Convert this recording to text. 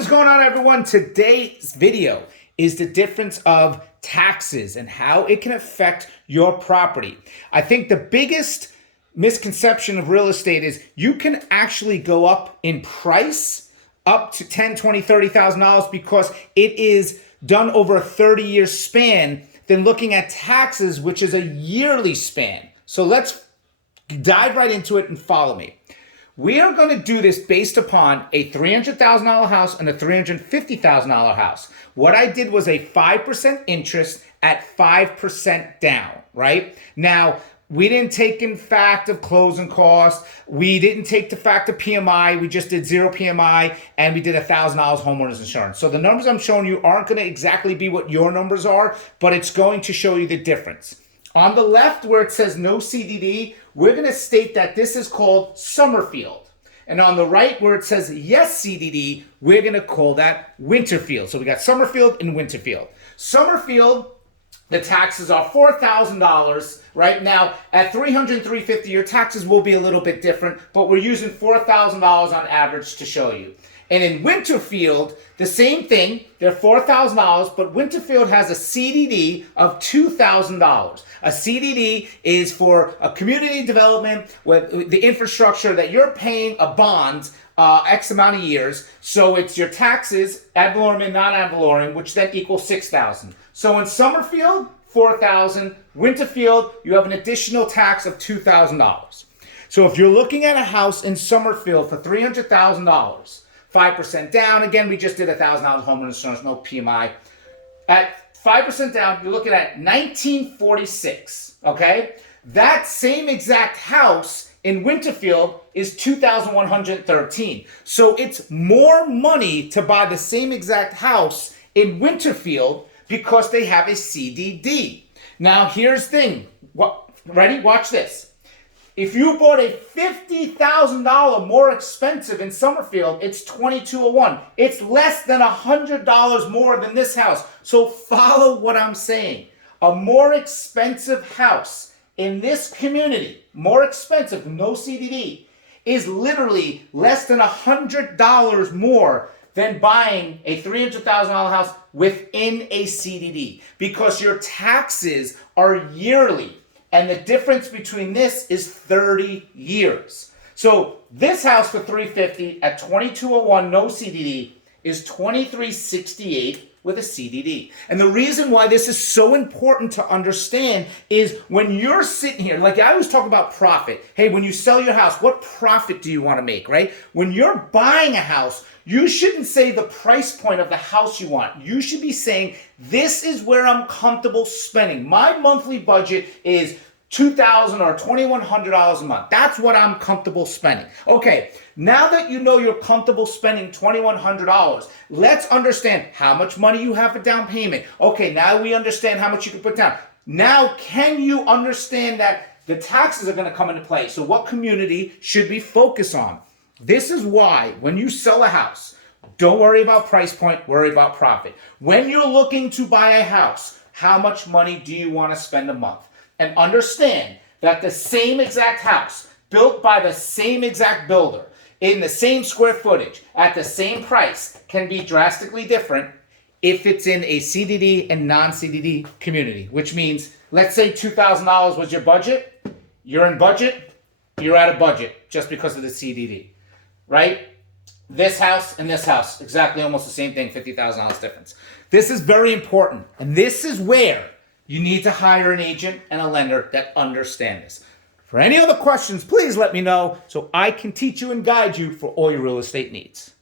is going on, everyone? Today's video is the difference of taxes and how it can affect your property. I think the biggest misconception of real estate is you can actually go up in price up to $10,000, $20,000, $30,000 because it is done over a 30-year span than looking at taxes, which is a yearly span. So let's dive right into it and follow me. We are going to do this based upon a $300,000 house and a $350,000 house. What I did was a 5% interest at 5% down, right? Now, we didn't take in fact of closing costs. We didn't take the fact of PMI. We just did zero PMI and we did $1,000 homeowners insurance. So the numbers I'm showing you aren't going to exactly be what your numbers are, but it's going to show you the difference. On the left where it says no CDD, we're going to state that this is called Summerfield. And on the right where it says yes CDD, we're going to call that Winterfield. So we got Summerfield and Winterfield. Summerfield, the taxes are $4,000. Right now, at $300,000, $350,000, your taxes will be a little bit different, but we're using $4,000 on average to show you. And in Winterfield, the same thing, they're $4,000, but Winterfield has a CDD of $2,000. A CDD is for a community development with the infrastructure that you're paying a bond X amount of years. So it's your taxes, ad valorem and non-ad valorem, which then equals $6,000. So in Summerfield, $4,000. Winterfield, you have an additional tax of $2,000. So if you're looking at a house in Summerfield for $300,000, 5% down. Again, we just did $1,000 homeowner insurance, no PMI. At 5% down, you're looking at $1,946, okay? That same exact house in Winterfield is $2,113. So it's more money to buy the same exact house in Winterfield because they have a CDD. Now, here's the thing. Ready? Watch this. If you bought a $50,000 more expensive in Summerfield, it's $2,201. It's less than $100 more than this house. So follow what I'm saying. A more expensive house in this community, more expensive, no CDD, is literally less than $100 more than buying a $300,000 house within a CDD because your taxes are yearly. And the difference between this is 30 years. So this house for $350,000 at $2,201, no CDD, is $2,368 with a CDD. And the reason why this is so important to understand is when you're sitting here, like I always talk about profit. Hey, when you sell your house, what profit do you want to make, right? When you're buying a house, you shouldn't say the price point of the house you want. You should be saying, this is where I'm comfortable spending. My monthly budget is $2,000 or $2,100 a month. That's what I'm comfortable spending. Okay, now that you know you're comfortable spending $2,100, let's understand how much money you have for down payment. Okay, now we understand how much you can put down. Now, can you understand that the taxes are going to come into play? So what community should we focus on? This is why when you sell a house, don't worry about price point, worry about profit. When you're looking to buy a house, how much money do you want to spend a month? And understand that the same exact house, built by the same exact builder, in the same square footage, at the same price, can be drastically different if it's in a CDD and non-CDD community, which means, let's say $2,000 was your budget, you're in budget, you're out of budget just because of the CDD, right? This house and this house, exactly almost the same thing, $50,000 difference. This is very important, and this is where you need to hire an agent and a lender that understand this. For any other questions, please let me know so I can teach you and guide you for all your real estate needs.